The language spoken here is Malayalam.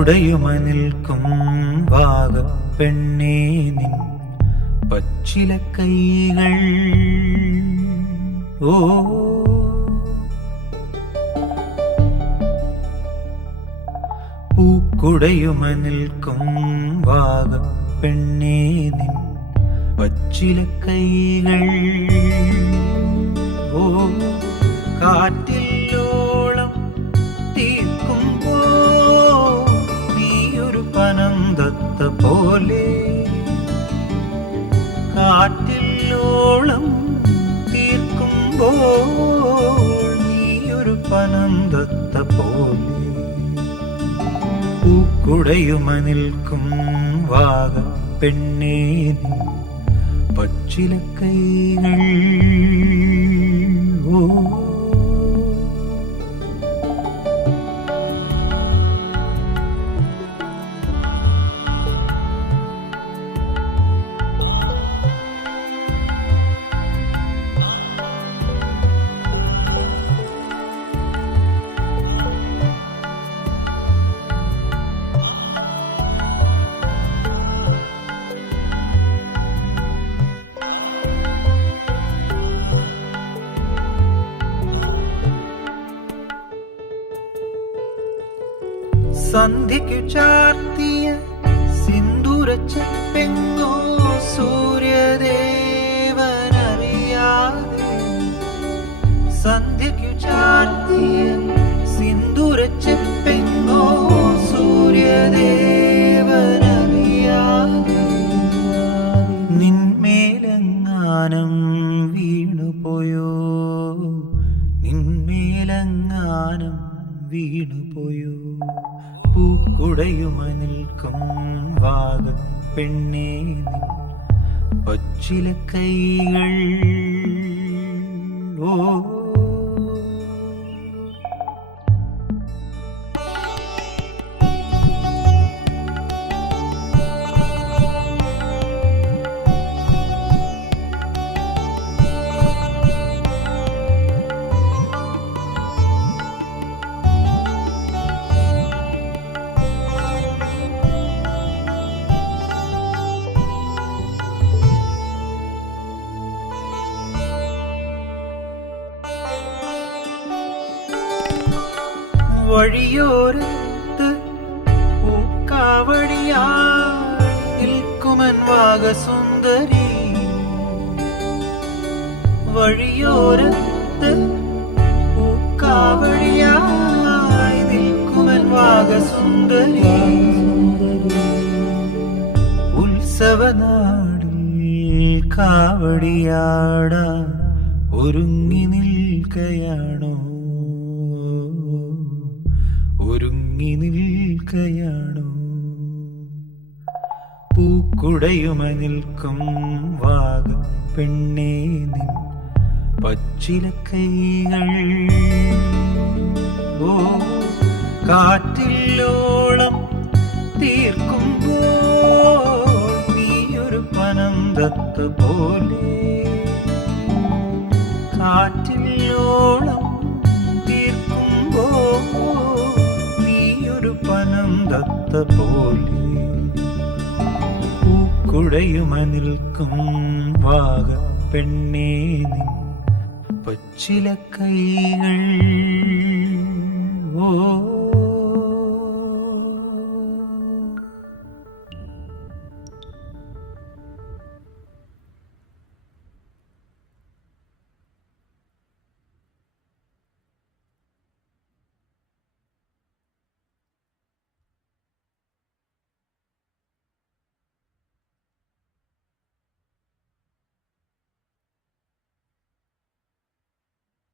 പൂക്കുടയുമ നിൽക്കും വാഗ പെണ്ണേ നിൻ പച്ചില കൈകൾ. ഓ പൂക്കുടയുമ നിൽക്കും വാഗ പെണ്ണേ നിൻ പച്ചില കൈകൾ. ഓ കാറ്റില്ലോളം തീർക്കുമ്പോ നീയൊരു പനന്തത്ത പോലെ. കാറ്റില്ലോളം തീർക്കുമ്പോൾ നീയൊരു പനന്തത്ത പോലെ. പൂക്കുടയുമ നിൽക്കും വാഗ പെണ്ണേ നിൻ പച്ചില കൈകൾ. ഓ സന്ധ്യയ്ക്കു ചാർത്തിയ സിന്ദൂരച്ചെപ്പെങ്ങോ സൂര്യദേവനറിയാതെ. സന്ധ്യയ്ക്കു ചാർത്തിയ സിന്ദൂരച്ചെപ്പെങ്ങോ സൂര്യദേവനറിയാതെ. നിന്മേലെങ്ങാനം വീണുപോയോ, നിന്മേലെങ്ങാനം വീണുപോയോ. പൂക്കുടയുമ നിൽക്കും വാഗ പെണ്ണേ നിൻ പച്ചില കൈകൾ. ഓ വഴിയോരത്ത് പൂക്കാവടിയായി നിൽക്കുമൻ വാഗസുന്ദരി. വഴിയോരത്ത് പൂക്കാവടിയായി നിൽക്കുമൻ വാഗസുന്ദരി. ഉത്സവനാടിൽ കാവടിയാടാൻ ഒരുങ്ങി നിൽക്കയാണോ, ഒരുങ്ങി നിൽക്കയാണോ. പൂക്കുടയുമ നിൽക്കും വാഗ പെണ്ണേ നിൻ പച്ചില കൈകൾ. ഓ കാറ്റില്ലോളം തീർക്കുമ്പോൾ നീയൊരു പനന്തത്ത പോലെ. കാറ്റില്ലോളം തീർക്കുമ്പോൾ നീയൊരു പനന്തത്ത പോലെ. പൂക്കുടയുമ നിൽക്കും വാഗ പെണ്ണേ നിൻ പച്ചില കൈകൾ. ഓ